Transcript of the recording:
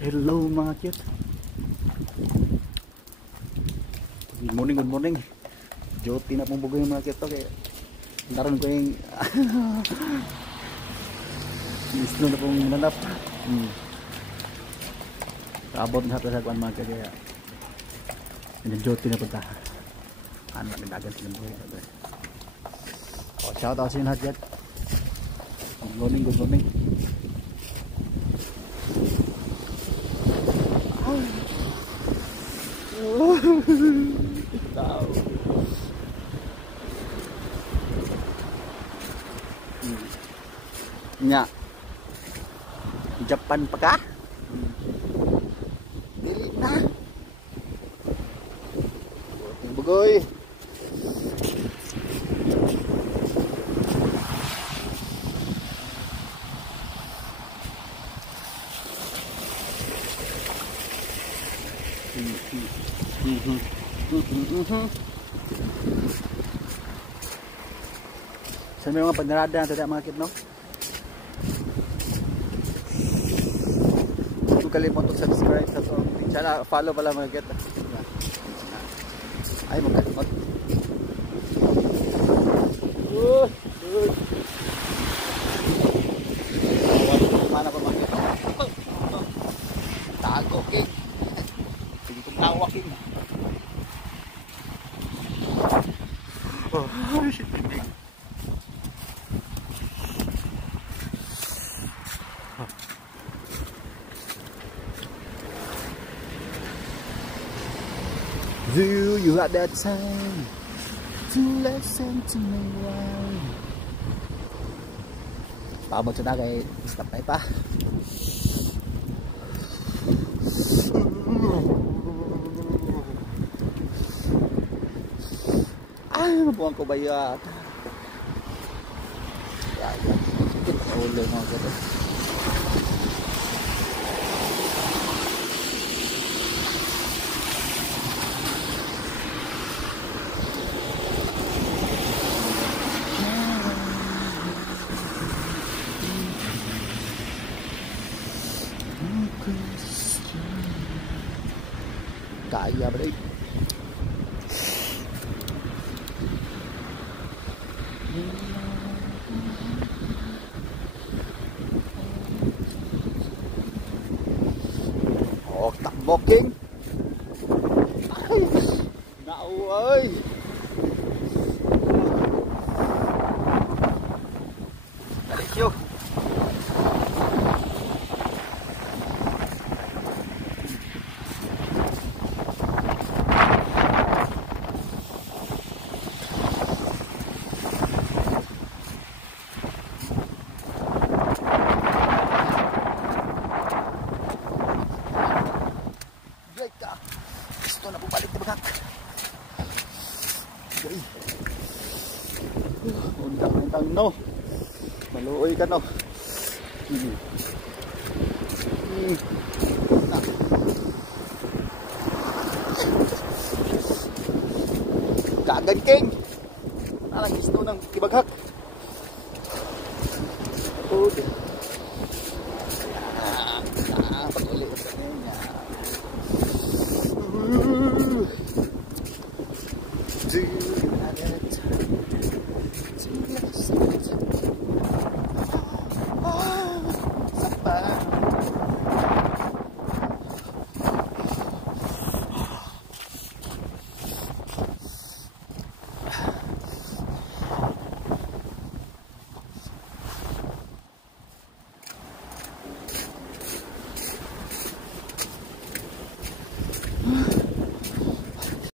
Hello mga cute. Good morning. Joti na pong bugoy mga cute. Kaya naroon ko yung islo na pong nanap. Abot na sa kuan mga cute. Kaya Joti na punta. Ano na dagan silang buhay. Shout out sa inyo lahat. Good morning. Tao. Nya. Japan pa ka? Dili na. Bugoy. Sa mga pagnarada na tada mga kid, no? Huwag kalimutan subscribe sa channel, follow pala mga kid. Ay, magkalimot. Mana pa mga kid? Tago, king. Sige kong tawakin. Oh, shit, big. Do you have that time to listen to me why? Paabot siya na kay stop tayo pa. Ay, mabuhan ko ba yun? Sakit sa ulo mga gato. Kaya ba rin? Oh, takboking. Ay, nauay. Talisyo. Gusto na bumalik na bagak. Undang-undang no. Maluoy ka no. Kagad king. Alang gusto ng kibaghak. Oh,